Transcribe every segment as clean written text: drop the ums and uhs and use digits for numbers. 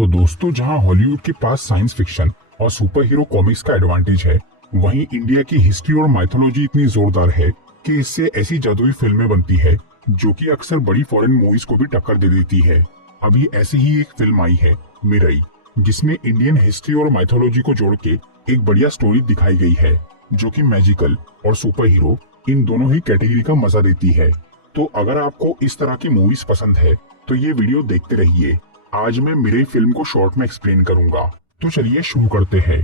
तो दोस्तों, जहां हॉलीवुड के पास साइंस फिक्शन और सुपर हीरो कॉमिक्स का एडवांटेज है, वहीं इंडिया की हिस्ट्री और माइथोलॉजी इतनी जोरदार है कि इससे ऐसी जादुई फिल्में बनती है जो कि अक्सर बड़ी फॉरेन मूवीज को भी टक्कर दे देती है। अभी ऐसी ही एक फिल्म आई है, मिरई, जिसमें इंडियन हिस्ट्री और माइथोलॉजी को जोड़ के एक बढ़िया स्टोरी दिखाई गई है जो कि मैजिकल और सुपर हीरो इन दोनों ही कैटेगरी का मजा देती है। तो अगर आपको इस तरह की मूवीज पसंद है तो ये वीडियो देखते रहिए। आज मैं मिरई फिल्म को शॉर्ट में एक्सप्लेन करूंगा, तो चलिए शुरू करते हैं।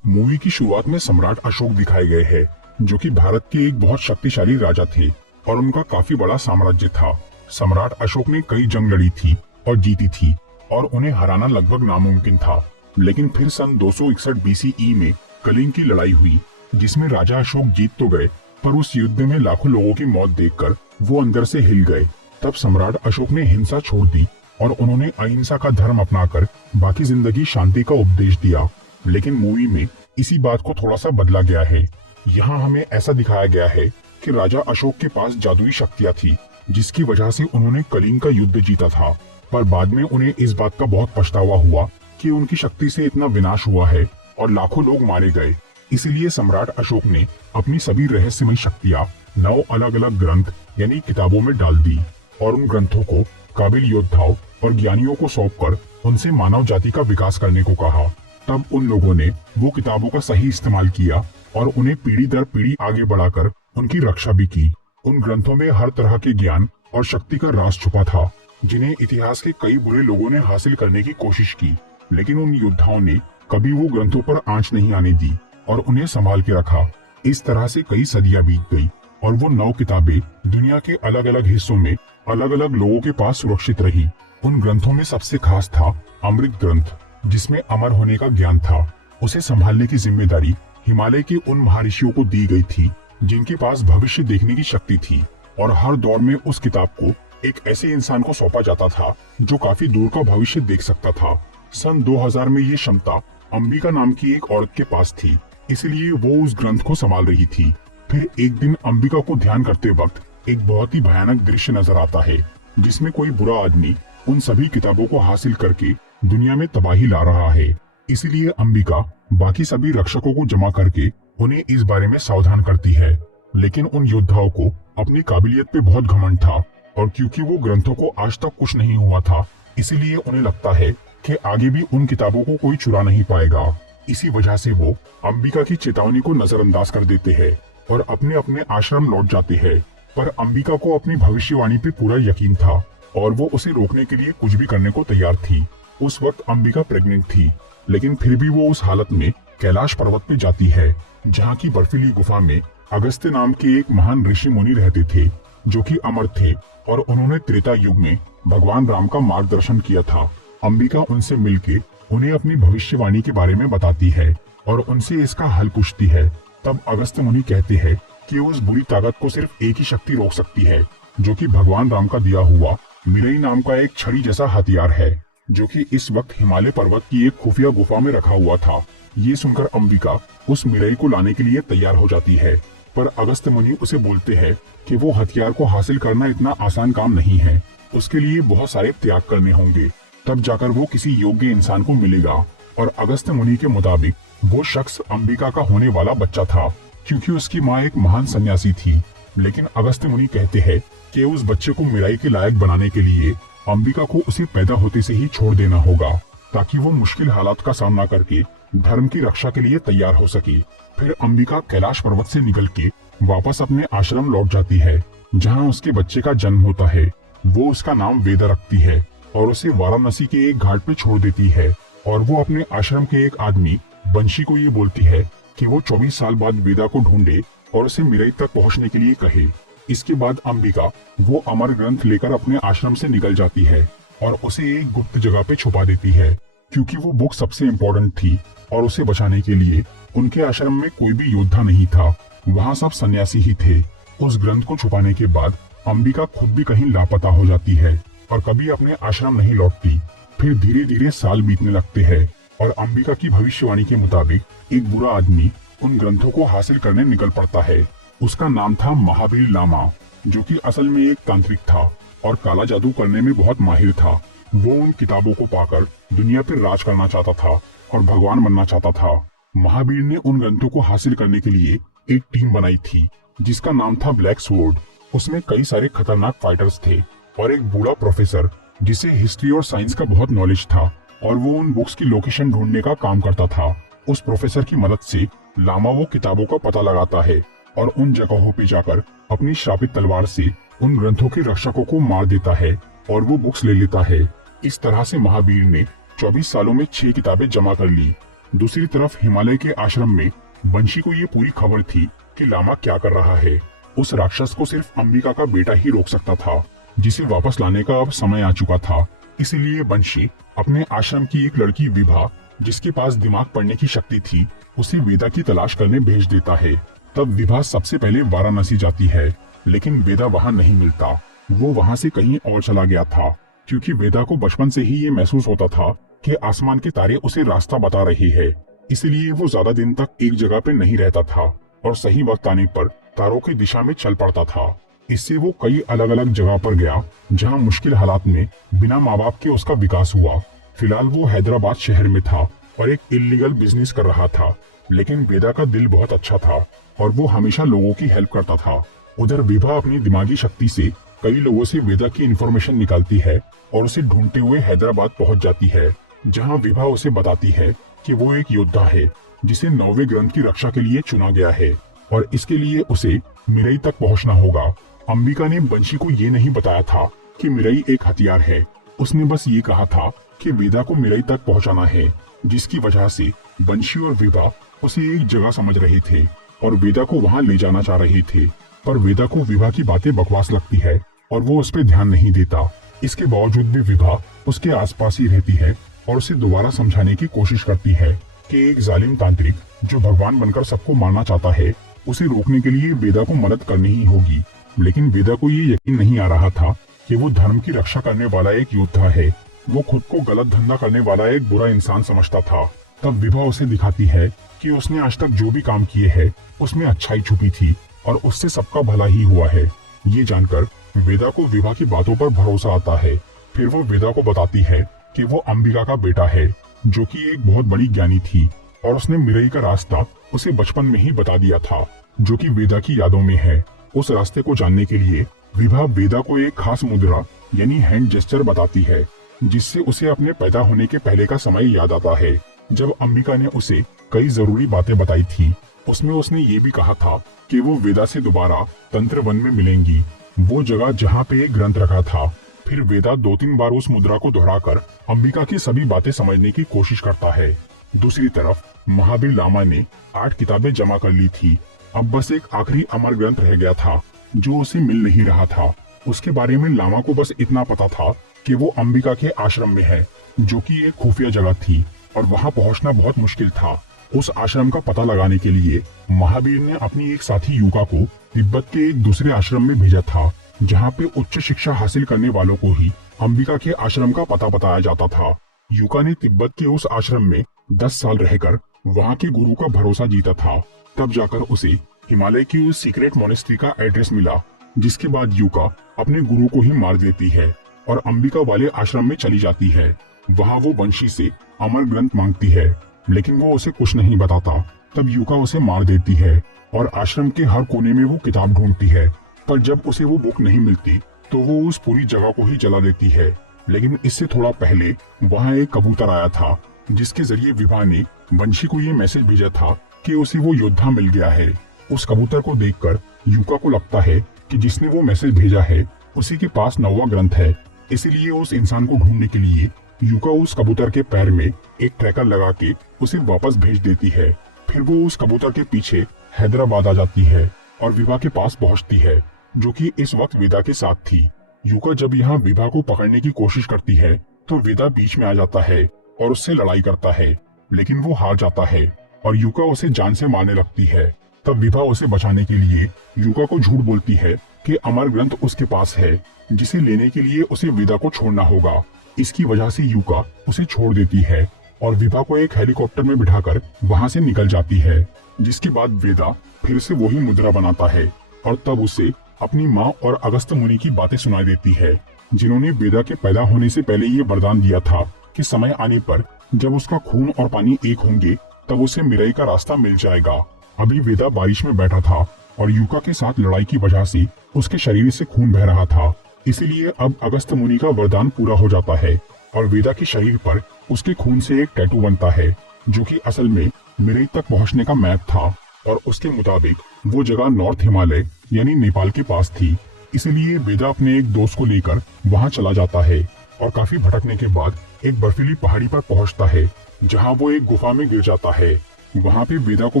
मूवी की शुरुआत में सम्राट अशोक दिखाए गए हैं, जो कि भारत के एक बहुत शक्तिशाली राजा थे और उनका काफी बड़ा साम्राज्य था। सम्राट अशोक ने कई जंग लड़ी थी और जीती थी और उन्हें हराना लगभग नामुमकिन था। लेकिन फिर सन 261 BCE में कलिंग की लड़ाई हुई, जिसमें राजा अशोक जीत तो गए, पर उस युद्ध में लाखों लोगों की मौत देखकर वो अंदर से हिल गए। तब सम्राट अशोक ने हिंसा छोड़ दी और उन्होंने अहिंसा का धर्म अपनाकर बाकी जिंदगी शांति का उपदेश दिया। लेकिन मूवी में इसी बात को थोड़ा सा बदला गया है। यहाँ हमें ऐसा दिखाया गया है कि राजा अशोक के पास जादुई शक्तियाँ थी, जिसकी वजह से उन्होंने कलिंग का युद्ध जीता था। पर बाद में उन्हें इस बात का बहुत पछतावा हुआ कि उनकी शक्ति से इतना विनाश हुआ है और लाखों लोग मारे गए। इसीलिए सम्राट अशोक ने अपनी सभी रहस्यमय शक्तियाँ 9 अलग अलग ग्रंथ यानी किताबों में डाल दी और उन ग्रंथों को काबिल योद्धाओं और ज्ञानियों को सौंपकर उनसे मानव जाति का विकास करने को कहा। तब उन लोगों ने वो किताबों का सही इस्तेमाल किया और उन्हें पीढ़ी दर पीढ़ी आगे बढ़ाकर उनकी रक्षा भी की। उन ग्रंथों में हर तरह के ज्ञान और शक्ति का राज छुपा था, जिन्हें इतिहास के कई बुरे लोगों ने हासिल करने की कोशिश की। लेकिन उन योद्धाओं ने कभी वो ग्रंथों पर आंच नहीं आने दी और उन्हें संभाल के रखा। इस तरह से कई सदियां बीत गई और वो 9 किताबें दुनिया के अलग अलग हिस्सों में अलग अलग लोगों के पास सुरक्षित रही। उन ग्रंथों में सबसे खास था अमृत ग्रंथ, जिसमें अमर होने का ज्ञान था। उसे संभालने की जिम्मेदारी हिमालय के उन महर्षियों को दी गई थी जिनके पास भविष्य देखने की शक्ति थी, और हर दौर में उस किताब को एक ऐसे इंसान को सौंपा जाता था जो काफी दूर का भविष्य देख सकता था। सन 2000 में ये क्षमता अंबिका नाम की एक औरत के पास थी, इसलिए वो उस ग्रंथ को संभाल रही थी। फिर एक दिन अंबिका को ध्यान करते वक्त एक बहुत ही भयानक दृश्य नजर आता है, जिसमें कोई बुरा आदमी उन सभी किताबों को हासिल करके दुनिया में तबाही ला रहा है। इसीलिए अंबिका बाकी सभी रक्षकों को जमा करके उन्हें इस बारे में सावधान करती है। लेकिन उन योद्धाओं को अपनी काबिलियत पे बहुत घमंड था, और क्योंकि वो ग्रंथों को आज तक कुछ नहीं हुआ था, इसीलिए उन्हें लगता है कि आगे भी उन किताबों को कोई चुरा नहीं पाएगा। इसी वजह से वो अंबिका की चेतावनी को नजरअंदाज कर देते हैं और अपने अपने आश्रम लौट जाते हैं। पर अंबिका को अपनी भविष्यवाणी पे पूरा यकीन था और वो उसे रोकने के लिए कुछ भी करने को तैयार थी। उस वक्त अंबिका प्रेग्नेंट थी, लेकिन फिर भी वो उस हालत में कैलाश पर्वत पे जाती है, जहाँ की बर्फीली गुफा में अगस्त्य नाम के एक महान ऋषि मुनि रहते थे, जो कि अमर थे और उन्होंने त्रेता युग में भगवान राम का मार्गदर्शन किया था। अंबिका उनसे मिलके उन्हें अपनी भविष्यवाणी के बारे में बताती है और उनसे इसका हल पूछती है। तब अगस्त्य मुनि कहते हैं कि उस बुरी ताकत को सिर्फ एक ही शक्ति रोक सकती है, जो कि भगवान राम का दिया हुआ मिरई नाम का एक छड़ी जैसा हथियार है, जो कि इस वक्त हिमालय पर्वत की एक खुफिया गुफा में रखा हुआ था। ये सुनकर अंबिका उस मिरई को लाने के लिए तैयार हो जाती है, पर अगस्त्य मुनि उसे बोलते हैं कि वो हथियार को हासिल करना इतना आसान काम नहीं है, उसके लिए बहुत सारे त्याग करने होंगे, तब जाकर वो किसी योग्य इंसान को मिलेगा। और अगस्त्य मुनि के मुताबिक वो शख्स अंबिका का होने वाला बच्चा था, क्योंकि उसकी माँ एक महान सन्यासी थी। लेकिन अगस्त्य मुनि कहते हैं कि उस बच्चे को मिरई के लायक बनाने के लिए अंबिका को उसे पैदा होते से ही छोड़ देना होगा, ताकि वो मुश्किल हालात का सामना करके धर्म की रक्षा के लिए तैयार हो सके। फिर अंबिका कैलाश पर्वत से निकल के वापस अपने आश्रम लौट जाती है, जहाँ उसके बच्चे का जन्म होता है। वो उसका नाम वेदा रखती है और उसे वाराणसी के एक घाट पे छोड़ देती है, और वो अपने आश्रम के एक आदमी बंशी को ये बोलती है कि वो 24 साल बाद वेदा को ढूंढे और उसे मिरई तक पहुंचने के लिए कहे। इसके बाद अंबिका वो अमर ग्रंथ लेकर अपने आश्रम से निकल जाती है और उसे एक गुप्त जगह पे छुपा देती है, क्योंकि वो बुक सबसे इम्पोर्टेंट थी और उसे बचाने के लिए उनके आश्रम में कोई भी योद्धा नहीं था, वहाँ सब सन्यासी ही थे। उस ग्रंथ को छुपाने के बाद अंबिका खुद भी कहीं लापता हो जाती है और कभी अपने आश्रम नहीं लौटती। फिर धीरे धीरे साल बीतने लगते हैं और अंबिका की भविष्यवाणी के मुताबिक एक बुरा आदमी उन ग्रंथों को हासिल करने निकल पड़ता है। उसका नाम था महावीर लामा, जो कि असल में एक तांत्रिक था और काला जादू करने में बहुत माहिर था। वो उन किताबों को पाकर दुनिया पर राज करना चाहता था और भगवान बनना चाहता था। महावीर ने उन ग्रंथों को हासिल करने के लिए एक टीम बनाई थी जिसका नाम था ब्लैक स्वॉर्ड। उसमें कई सारे खतरनाक फाइटर्स थे और एक बूढ़ा प्रोफेसर जिसे हिस्ट्री और साइंस का बहुत नॉलेज था और वो उन बुक्स की लोकेशन ढूंढने का काम करता था। उस प्रोफेसर की मदद से लामा वो किताबों का पता लगाता है और उन जगहों पे जाकर अपनी श्रापित तलवार से उन ग्रंथों के रक्षकों को मार देता है और वो बुक्स ले लेता है। इस तरह से महावीर ने 24 सालों में 6 किताबें जमा कर ली। दूसरी तरफ हिमालय के आश्रम में बंशी को ये पूरी खबर थी कि लामा क्या कर रहा है। उस राक्षस को सिर्फ अंबिका का बेटा ही रोक सकता था, जिसे वापस लाने का अब समय आ चुका था। इसीलिए बंशी अपने आश्रम की एक लड़की विभा, जिसके पास दिमाग पढ़ने की शक्ति थी, उसे वेदा की तलाश करने भेज देता है। तब विभा सबसे पहले वाराणसी जाती है, लेकिन वेदा वहाँ नहीं मिलता। वो वहाँ से कहीं और चला गया था, क्योंकि वेदा को बचपन से ही ये महसूस होता था कि आसमान के तारे उसे रास्ता बता रहे हैं। इसलिए वो ज्यादा दिन तक एक जगह पे नहीं रहता था और सही वक्त आने पर तारों की दिशा में चल पड़ता था। इससे वो कई अलग अलग जगह पर गया, जहाँ मुश्किल हालात में बिना माँ बाप के उसका विकास हुआ। फिलहाल वो हैदराबाद शहर में था और एक इल्लीगल बिजनेस कर रहा था, लेकिन वेदा का दिल बहुत अच्छा था और वो हमेशा लोगों की हेल्प करता था। उधर विभा अपनी दिमागी शक्ति से कई लोगों से वेदा की इंफॉर्मेशन निकालती है और उसे ढूंढते हुए हैदराबाद पहुंच जाती है, जहां विभा उसे बताती है कि वो एक योद्धा है जिसे 9वें ग्रंथ की रक्षा के लिए चुना गया है और इसके लिए उसे मिरई तक पहुंचना होगा। अंबिका ने बंशी को ये नहीं बताया था कि मिरई एक हथियार है। उसने बस ये कहा था कि वेदा को मिरई तक पहुंचाना है, जिसकी वजह से बंशी और विभा उसे एक जगह समझ रहे थे और वेदा को वहां ले जाना चाह रहे थे। पर वेदा को विभा की बातें बकवास लगती है और वो उस पर ध्यान नहीं देता। इसके बावजूद भी विभा उसके आसपास ही रहती है और उसे दोबारा समझाने की कोशिश करती है कि एक जालिम तांत्रिक जो भगवान बनकर सबको मारना चाहता है, उसे रोकने के लिए वेदा को मदद करनी ही होगी। लेकिन वेदा को ये यकीन नहीं आ रहा था कि वो धर्म की रक्षा करने वाला एक योद्धा है। वो खुद को गलत धंधा करने वाला एक बुरा इंसान समझता था। तब विभा उसे दिखाती है कि उसने आज तक जो भी काम किए हैं उसमें अच्छाई छुपी थी और उससे सबका भला ही हुआ है। ये जानकर वेदा को विभा की बातों पर भरोसा आता है। फिर वो वेदा को बताती है कि वो अंबिका का बेटा है, जो कि एक बहुत बड़ी ज्ञानी थी और उसने मिरई का रास्ता उसे बचपन में ही बता दिया था, जो कि वेदा की यादों में है। उस रास्ते को जानने के लिए विभा वेदा को एक खास मुद्रा यानी हैंड जेस्चर बताती है, जिससे उसे अपने पैदा होने के पहले का समय याद आता है, जब अंबिका ने उसे कई जरूरी बातें बताई थी। उसमें उसने ये भी कहा था कि वो वेदा से दोबारा तंत्र वन में मिलेंगी, वो जगह जहाँ पे एक ग्रंथ रखा था। फिर वेदा 2-3 बार उस मुद्रा को दोहराकर अंबिका की सभी बातें समझने की कोशिश करता है। दूसरी तरफ महावीर लामा ने 8 किताबें जमा कर ली थी। अब बस एक आखिरी अमर ग्रंथ रह गया था जो उसे मिल नहीं रहा था। उसके बारे में लामा को बस इतना पता था कि वो अंबिका के आश्रम में है, जो कि एक खुफिया जगह थी और वहां पहुंचना बहुत मुश्किल था। उस आश्रम का पता लगाने के लिए महावीर ने अपनी एक साथी युका को तिब्बत के एक दूसरे आश्रम में भेजा था, जहाँ पे उच्च शिक्षा हासिल करने वालों को ही अंबिका के आश्रम का पता बताया जाता था। युका ने तिब्बत के उस आश्रम में 10 साल रहकर वहाँ के गुरु का भरोसा जीता था। तब जाकर उसे हिमालय की उस सीक्रेट मोनेस्ट्री का एड्रेस मिला, जिसके बाद युका अपने गुरु को ही मार देती है और अंबिका वाले आश्रम में चली जाती है। वहाँ वो बंशी से अमर ग्रंथ मांगती है, लेकिन वो उसे कुछ नहीं बताता। तब युका उसे मार देती है और आश्रम के हर कोने में वो किताब ढूंढती है, पर जब उसे वो बुक नहीं मिलती तो वो उस पूरी जगह को ही जला देती है। लेकिन इससे थोड़ा पहले वहाँ एक कबूतर आया था, जिसके जरिए विभा ने बंशी को ये मैसेज भेजा था कि उसे वो योद्धा मिल गया है। उस कबूतर को देखकर युका को लगता है कि जिसने वो मैसेज भेजा है उसी के पास 9वां ग्रंथ है। इसीलिए उस इंसान को ढूंढने के लिए युका उस कबूतर के पैर में एक ट्रैकर लगा के उसे वापस भेज देती है। फिर वो उस कबूतर के पीछे हैदराबाद आ जाती है और विभा के पास पहुंचती है, जो कि इस वक्त वेदा के साथ थी। युका जब यहाँ विभा को पकड़ने की कोशिश करती है तो वेदा बीच में आ जाता है और उससे लड़ाई करता है, लेकिन वो हार जाता है और युका उसे जान से मारने लगती है। तब विभा उसे बचाने के लिए युका को झूठ बोलती है कि अमर ग्रंथ उसके पास है, जिसे लेने के लिए उसे वेदा को छोड़ना होगा। इसकी वजह से युका उसे छोड़ देती है और विभा को एक हेलीकॉप्टर में बिठाकर वहाँ से निकल जाती है। जिसके बाद वेदा फिर से वही मुद्रा बनाता है और तब उसे अपनी माँ और अगस्त्य मुनि की बातें सुनाई देती है, जिन्होंने वेदा के पैदा होने से पहले ये वरदान दिया था कि समय आने पर जब उसका खून और पानी एक होंगे तब उसे मिराई का रास्ता मिल जाएगा। अभी वेदा बारिश में बैठा था और यूका के साथ लड़ाई की वजह से उसके शरीर से खून बह रहा था, इसीलिए अब अगस्त्य मुनि का वरदान पूरा हो जाता है और वेदा के शरीर पर उसके खून से एक टैटू बनता है, जो कि असल में मिराई तक पहुंचने का मैप था और उसके मुताबिक वो जगह नॉर्थ हिमालय यानी नेपाल के पास थी। इसलिए वेदा अपने एक दोस्त को लेकर वहां चला जाता है और काफी भटकने के बाद एक बर्फीली पहाड़ी पर पहुंचता है, जहां वो एक गुफा में गिर जाता है। वहां पे वेदा को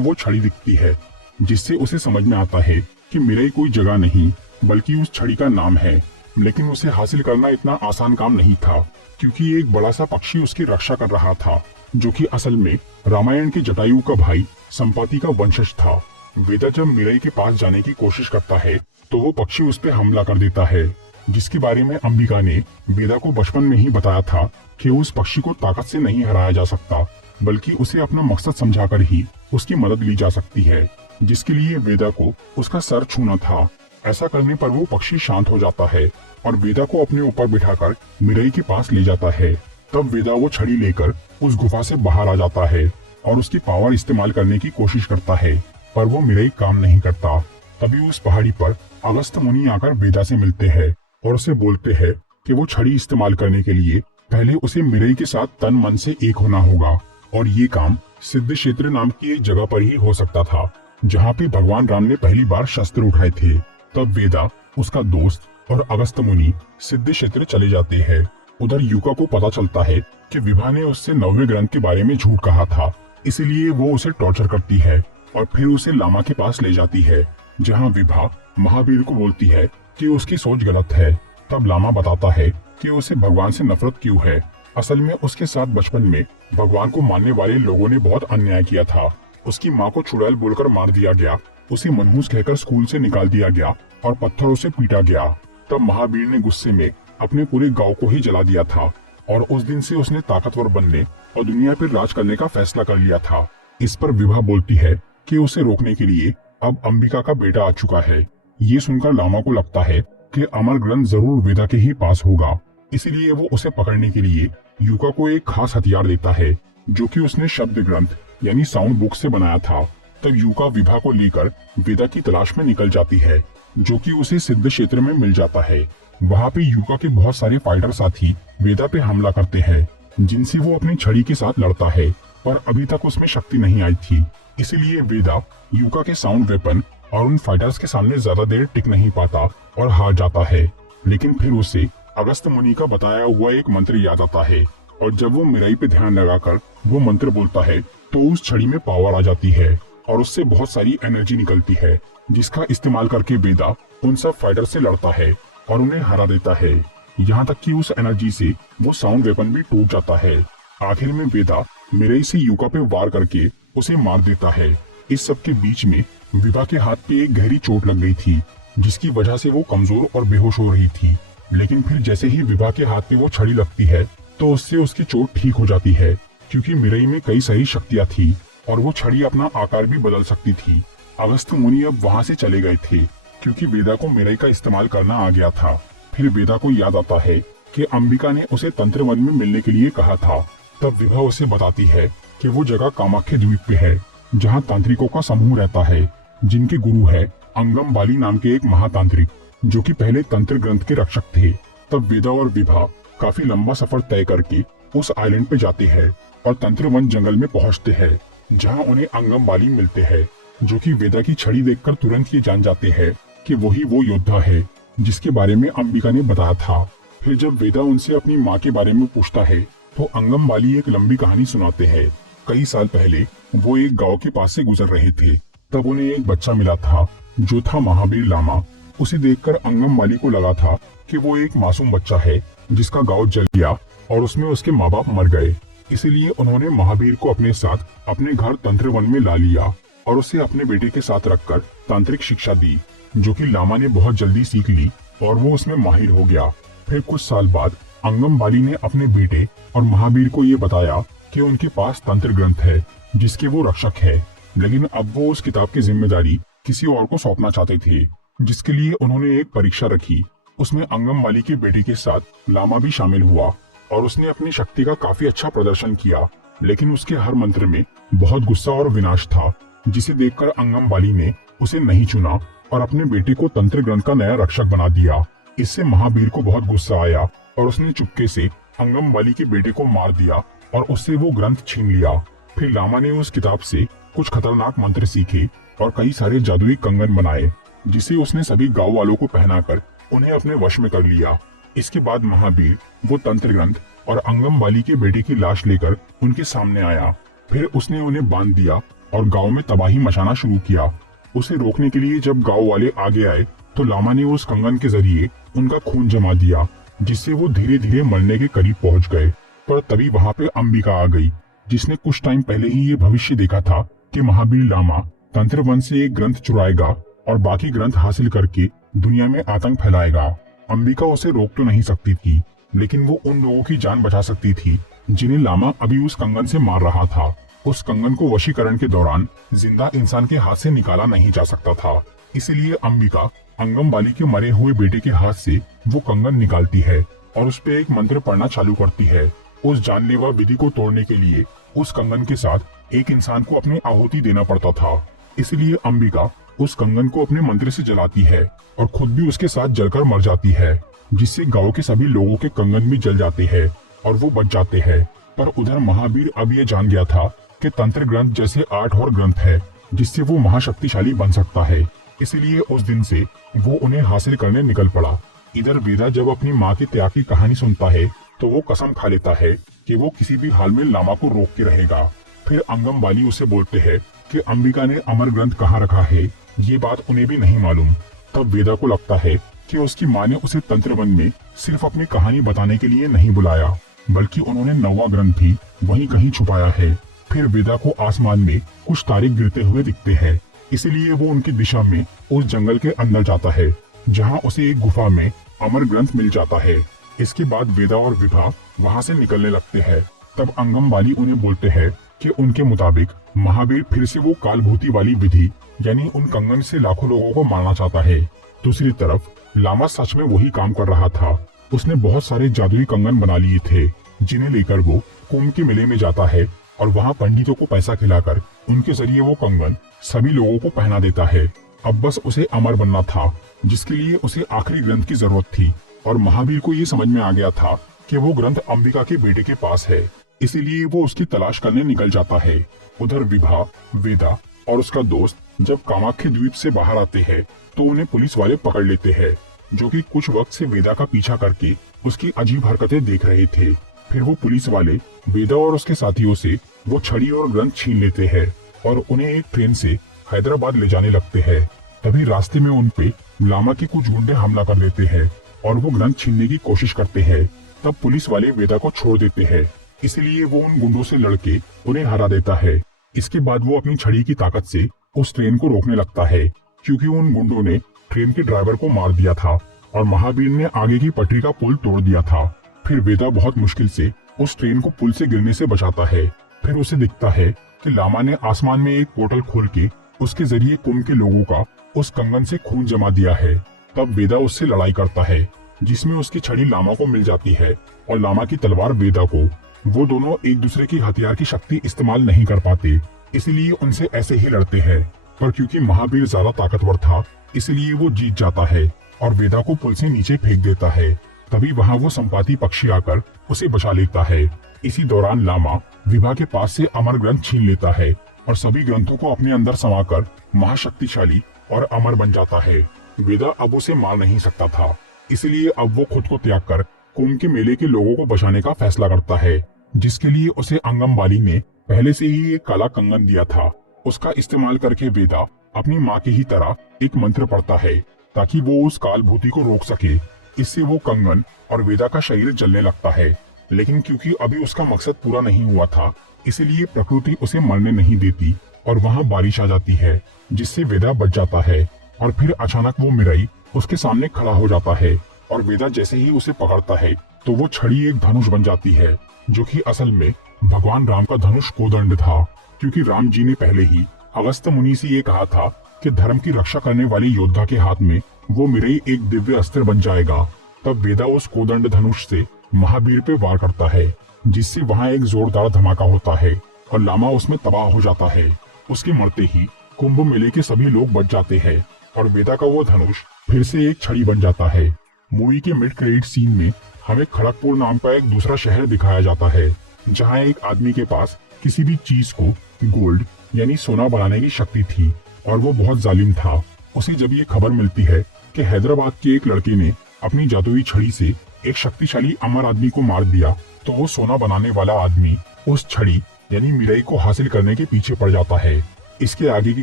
वो छड़ी दिखती है, जिससे उसे समझ में आता है कि मिराई कोई जगह नहीं बल्कि उस छड़ी का नाम है। लेकिन उसे हासिल करना इतना आसान काम नहीं था, क्योंकि एक बड़ा सा पक्षी उसकी रक्षा कर रहा था, जो कि असल में रामायण के जटायु का भाई संपाति का वंशज था। वेदा जब मिराई के पास जाने की कोशिश करता है तो वो पक्षी उस पर हमला कर देता है, जिसके बारे में अंबिका ने वेदा को बचपन में ही बताया था कि उस पक्षी को ताकत से नहीं हराया जा सकता, बल्कि उसे अपना मकसद समझाकर ही उसकी मदद ली जा सकती है, जिसके लिए वेदा को उसका सर छूना था। ऐसा करने पर वो पक्षी शांत हो जाता है और वेदा को अपने ऊपर बिठाकर मिराई के पास ले जाता है। तब वेदा वो छड़ी लेकर उस गुफा से बाहर आ जाता है और उसकी पावर इस्तेमाल करने की कोशिश करता है, पर वो मिराई काम नहीं करता। तभी उस पहाड़ी पर अगस्त्य मुनि आकर वेदा से मिलते हैं और उसे बोलते हैं कि वो छड़ी इस्तेमाल करने के लिए पहले उसे मिराई के साथ तन मन से एक होना होगा, और ये काम सिद्ध क्षेत्र नाम की एक जगह पर ही हो सकता था, जहाँ पे भगवान राम ने पहली बार शस्त्र उठाए थे। तब वेदा, उसका दोस्त और अगस्त्य मुनि सिद्ध क्षेत्र चले जाते हैं। उधर यूका को पता चलता है कि विभा ने उससे 9वें ग्रंथ के बारे में झूठ कहा था, इसलिए वो उसे टॉर्चर करती है और फिर उसे लामा के पास ले जाती है, जहाँ विभा महावीर को बोलती है कि उसकी सोच गलत है। तब लामा बताता है कि उसे भगवान से नफरत क्यों है। असल में उसके साथ बचपन में भगवान को मानने वाले लोगों ने बहुत अन्याय किया था। उसकी माँ को चुड़ैल बोलकर मार दिया गया, उसे मनहूस कहकर स्कूल से निकाल दिया गया और पत्थरों से पीटा गया। तब महावीर ने गुस्से में अपने पूरे गांव को ही जला दिया था और उस दिन से उसने ताकतवर बनने और दुनिया पर राज करने का फैसला कर लिया था। इस पर विभा बोलती है कि उसे रोकने के लिए अब अंबिका का बेटा आ चुका है। ये सुनकर लामा को लगता है कि अमर ग्रंथ जरूर वेदा के ही पास होगा, इसलिए वो उसे पकड़ने के लिए यूका को एक खास हथियार देता है, जो कि उसने शब्द ग्रंथ यानी साउंड बुक से बनाया था। तब यूका विभा को लेकर वेदा की तलाश में निकल जाती है, जो कि उसे सिद्ध क्षेत्र में मिल जाता है। वहाँ पे यूका के बहुत सारे फाइटर साथी वेदा पे हमला करते हैं, जिनसे वो अपनी छड़ी के साथ लड़ता है, पर अभी तक उसमें शक्ति नहीं आई थी। इसीलिए वेदा यूका के साउंड वेपन और उन फाइटर्स के सामने ज्यादा देर टिक नहीं पाता और हार जाता है। लेकिन फिर उसे अगस्त्य मुनि का बताया हुआ एक मंत्र याद आता है, और जब वो मिराई पे ध्यान लगाकर वो मंत्र बोलता है तो उस छड़ी में पावर आ जाती है और उससे बहुत सारी एनर्जी निकलती है, जिसका इस्तेमाल करके वेदा उन सब फाइटर से लड़ता है और उन्हें हरा देता है। यहाँ तक कि उस एनर्जी से वो साउंड वेपन भी टूट जाता है। आखिर में वेदा मिराई से यूका पे वार करके उसे मार देता है। इस सब के बीच में विभा के हाथ पे एक गहरी चोट लग गई थी, जिसकी वजह से वो कमजोर और बेहोश हो रही थी। लेकिन फिर जैसे ही विभा के हाथ पे वो छड़ी लगती है तो उससे उसकी चोट ठीक हो जाती है, क्योंकि मिराई में कई सारी शक्तियाँ थी और वो छड़ी अपना आकार भी बदल सकती थी। अगस्त्य मुनि अब वहाँ से चले गए थे, क्योंकि वेदा को मिराई का इस्तेमाल करना आ गया था। फिर वेदा को याद आता है कि अंबिका ने उसे तंत्र वन में मिलने के लिए कहा था। तब विभा उसे बताती है कि वो जगह कामाख्या द्वीप पे है, जहाँ तांत्रिकों का समूह रहता है, जिनके गुरु है अंगम बाली नाम के एक महातांत्रिक, जो कि पहले तंत्र ग्रंथ के रक्षक थे। तब वेदा और विभा काफी लंबा सफर तय करके उस आइलैंड पे जाते हैं और तंत्र वन जंगल में पहुंचते हैं, जहां उन्हें अंगम बाली मिलते हैं, जो कि वेदा की छड़ी देखकर तुरंत ये जान जाते हैं कि वही वो योद्धा है जिसके बारे में अंबिका ने बताया था। फिर जब वेदा उनसे अपनी माँ के बारे में पूछता है तो अंगम बाली एक लंबी कहानी सुनाते हैं। कई साल पहले वो एक गांव के पास से गुजर रहे थे, तब उन्हें एक बच्चा मिला था जो था महावीर लामा। उसे देखकर अंगम बाली को लगा था कि वो एक मासूम बच्चा है जिसका गांव जल गया और उसमें उसके माँ बाप मर गए। इसीलिए उन्होंने महावीर को अपने साथ अपने घर तंत्र वन में ला लिया और उसे अपने बेटे के साथ रखकर तांत्रिक शिक्षा दी, जो कि लामा ने बहुत जल्दी सीख ली और वो उसमें माहिर हो गया। फिर कुछ साल बाद अंगम बाली ने अपने बेटे और महावीर को ये बताया कि उनके पास तंत्र ग्रंथ है जिसके वो रक्षक है। लेकिन अब वो उस किताब की जिम्मेदारी किसी और को सौंपना चाहते थे, जिसके लिए उन्होंने एक परीक्षा रखी। उसमें अंगमवाली के बेटे के साथ लामा भी शामिल हुआ और उसने अपनी शक्ति का काफी अच्छा प्रदर्शन किया, लेकिन उसके हर मंत्र में बहुत गुस्सा और विनाश था, जिसे देखकर अंगमवाली ने उसे नहीं चुना और अपने बेटे को तंत्र ग्रंथ का नया रक्षक बना दिया। इससे महावीर को बहुत गुस्सा आया और उसने चुपके से अंगमवाली के बेटे को मार दिया और उससे वो ग्रंथ छीन लिया। फिर लामा ने उस किताब से कुछ खतरनाक मंत्र सीखे और कई सारे जादुई कंगन बनाए, जिसे उसने सभी गांव वालों को पहनाकर उन्हें अपने वश में कर लिया। इसके बाद महावीर वो तंत्र ग्रंथ और अंगमवाली के बेटे की लाश लेकर उनके सामने आया। फिर उसने उन्हें बांध दिया और गांव में तबाही मचाना शुरू किया। उसे रोकने के लिए जब गांव वाले आगे आए तो लामा ने उस कंगन के जरिए उनका खून जमा दिया, जिससे वो धीरे धीरे मरने के करीब पहुंच गए। पर तभी वहां पे अंबिका आ गई, जिसने कुछ टाइम पहले ही ये भविष्य देखा था कि महावीर लामा तंत्र वन से एक ग्रंथ चुराएगा और बाकी ग्रंथ हासिल करके दुनिया में आतंक फैलाएगा। अंबिका उसे रोक तो नहीं सकती थी, लेकिन वो उन लोगों की जान बचा सकती थी जिन्हें लामा अभी उस कंगन से मार रहा था। उस कंगन को वशीकरण के दौरान जिंदा इंसान के हाथ से निकाला नहीं जा सकता था, इसलिए अंबिका अंगमवाली के मरे हुए बेटे के हाथ से वो कंगन निकालती है और उस पे एक मंत्र पढ़ना चालू करती है। उस जानलेवा विधि को तोड़ने के लिए उस कंगन के साथ एक इंसान को अपनी आहुति देना पड़ता था, इसलिए अंबिका उस कंगन को अपने मंत्र से जलाती है और खुद भी उसके साथ जलकर मर जाती है, जिससे गांव के सभी लोगों के कंगन भी जल जाते हैं और वो बच जाते हैं। पर उधर महावीर अब ये जान गया था कि तंत्र ग्रंथ जैसे 8 और ग्रंथ है जिससे वो महाशक्तिशाली बन सकता है, इसलिए उस दिन से वो उन्हें हासिल करने निकल पड़ा। इधर वेदा जब अपनी माँ के त्याग की कहानी सुनता है तो वो कसम खा लेता है कि वो किसी भी हाल में लामा को रोक के रहेगा। फिर अंगमवाली उसे बोलते हैं कि अंबिका ने अमर ग्रंथ कहाँ रखा है, ये बात उन्हें भी नहीं मालूम। तब वेदा को लगता है कि उसकी माँ ने उसे तंत्रवन में सिर्फ अपनी कहानी बताने के लिए नहीं बुलाया, बल्कि उन्होंने 9वां ग्रंथ भी वहीं कहीं छुपाया है। फिर वेदा को आसमान में कुछ तारे गिरते हुए दिखते हैं, इसलिए वो उनकी दिशा में उस जंगल के अंदर जाता है, जहाँ उसे एक गुफा में अमर ग्रंथ मिल जाता है। इसके बाद वेदा और विभा वहाँ से निकलने लगते हैं। तब अंगमवाली उन्हें बोलते हैं कि उनके मुताबिक महावीर फिर से वो कालभूति वाली विधि यानी उन कंगन से लाखों लोगों को मारना चाहता है। दूसरी तरफ लामा सच में वही काम कर रहा था। उसने बहुत सारे जादुई कंगन बना लिए थे, जिन्हें लेकर वो कुंभ के मेले में जाता है और वहाँ पंडितों को पैसा खिलाकर उनके जरिए वो कंगन सभी लोगों को पहना देता है। अब बस उसे अमर बनना था, जिसके लिए उसे आखिरी ग्रंथ की जरूरत थी। और महावीर को ये समझ में आ गया था कि वो ग्रंथ अंबिका के बेटे के पास है, इसीलिए वो उसकी तलाश करने निकल जाता है। उधर विभा, वेदा और उसका दोस्त जब कामाख्य द्वीप से बाहर आते हैं तो उन्हें पुलिस वाले पकड़ लेते हैं, जो कि कुछ वक्त से वेदा का पीछा करके उसकी अजीब हरकतें देख रहे थे। फिर वो पुलिस वाले वेदा और उसके साथियों से वो छड़ी और ग्रंथ छीन लेते हैं और उन्हें एक ट्रेन से हैदराबाद ले जाने लगते हैं। तभी रास्ते में उन पे लामा के कुछ गुंडे हमला कर देते हैं और वो ग्रंथ छीनने की कोशिश करते हैं। तब पुलिस वाले वेदा को छोड़ देते हैं, इसलिए वो उन गुंडों से लड़के उन्हें हरा देता है। इसके बाद वो अपनी छड़ी की ताकत से उस ट्रेन को रोकने लगता है, क्योंकि उन गुंडों ने ट्रेन के ड्राइवर को मार दिया था और महावीर ने आगे की पटरी का पुल तोड़ दिया था। फिर वेदा बहुत मुश्किल से उस ट्रेन को पुल से गिरने से बचाता है। फिर उसे दिखता है कि लामा ने आसमान में एक पोर्टल खोल के उसके जरिए कुंभ के लोगों का उस कंगन से खून जमा दिया है। तब वेदा उससे लड़ाई करता है, जिसमें उसकी छड़ी लामा को मिल जाती है और लामा की तलवार वेदा को। वो दोनों एक दूसरे की हथियार की शक्ति इस्तेमाल नहीं कर पाते, इसलिए उनसे ऐसे ही लड़ते हैं। पर क्योंकि महावीर ज्यादा ताकतवर था, इसलिए वो जीत जाता है और वेदा को पुल से नीचे फेंक देता है। तभी वहाँ वो संपाती पक्षी आकर उसे बचा लेता है। इसी दौरान लामा विभा के पास से अमर ग्रंथ छीन लेता है और सभी ग्रंथों को अपने अंदर समाकर महाशक्तिशाली और अमर बन जाता है। वेदा अब उसे मार नहीं सकता था, इसलिए अब वो खुद को त्याग कर कुंभ के मेले के लोगों को बचाने का फैसला करता है, जिसके लिए उसे अंगमवाली ने पहले से ही एक काला कंगन दिया था। उसका इस्तेमाल करके वेदा अपनी माँ की ही तरह एक मंत्र पढ़ता है ताकि वो उस काल भूति को रोक सके। इससे वो कंगन और वेदा का शरीर जलने लगता है, लेकिन क्योंकि अभी उसका मकसद पूरा नहीं हुआ था, इसलिए प्रकृति उसे मरने नहीं देती और वहाँ बारिश आ जाती है, जिससे वेदा बच जाता है। और फिर अचानक वो मिराई उसके सामने खड़ा हो जाता है और वेदा जैसे ही उसे पकड़ता है तो वो छड़ी एक धनुष बन जाती है, जो कि असल में भगवान राम का धनुष कोदंड था, क्योंकि राम जी ने पहले ही अगस्त मुनि से ये कहा था कि धर्म की रक्षा करने वाले योद्धा के हाथ में वो मिरई एक दिव्य अस्त्र बन जाएगा। तब वेदा उस कोदंड धनुष से महावीर पे वार करता है, जिससे वहाँ एक जोरदार धमाका होता है और लामा उसमें तबाह हो जाता है। उसके मरते ही कुंभ मेले के सभी लोग बच जाते हैं और वेदा का वो धनुष फिर से एक छड़ी बन जाता है। मूवी के मिड क्रेडिट सीन में हमें खड़गपुर नाम का एक दूसरा शहर दिखाया जाता है, जहाँ एक आदमी के पास किसी भी चीज को गोल्ड यानी सोना बनाने की शक्ति थी और वो बहुत जालिम था। उसे जब ये खबर मिलती है कि हैदराबाद के एक लड़के ने अपनी जादुई छड़ी से एक शक्तिशाली अमर आदमी को मार दिया, तो वो सोना बनाने वाला आदमी उस छड़ी यानी मिरई को हासिल करने के पीछे पड़ जाता है। इसके आगे की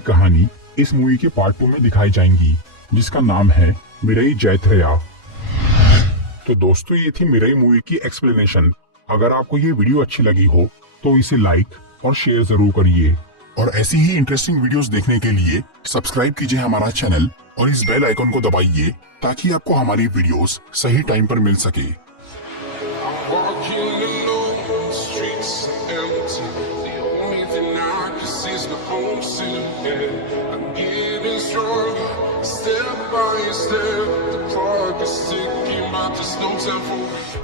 कहानी इस मूवी के पार्ट 2 में दिखाई जाएंगी, जिसका नाम है मिरई जैत्रेया। तो दोस्तों, ये थी मिरई मूवी की एक्सप्लेनेशन। अगर आपको ये वीडियो अच्छी लगी हो तो इसे लाइक और शेयर जरूर करिए और ऐसी ही इंटरेस्टिंग वीडियोस देखने के लिए सब्सक्राइब कीजिए हमारा चैनल और इस बेल आइकन को दबाइए ताकि आपको हमारी वीडियोस सही टाइम पर मिल सके। Step by step, the clock is ticking, but there's no time for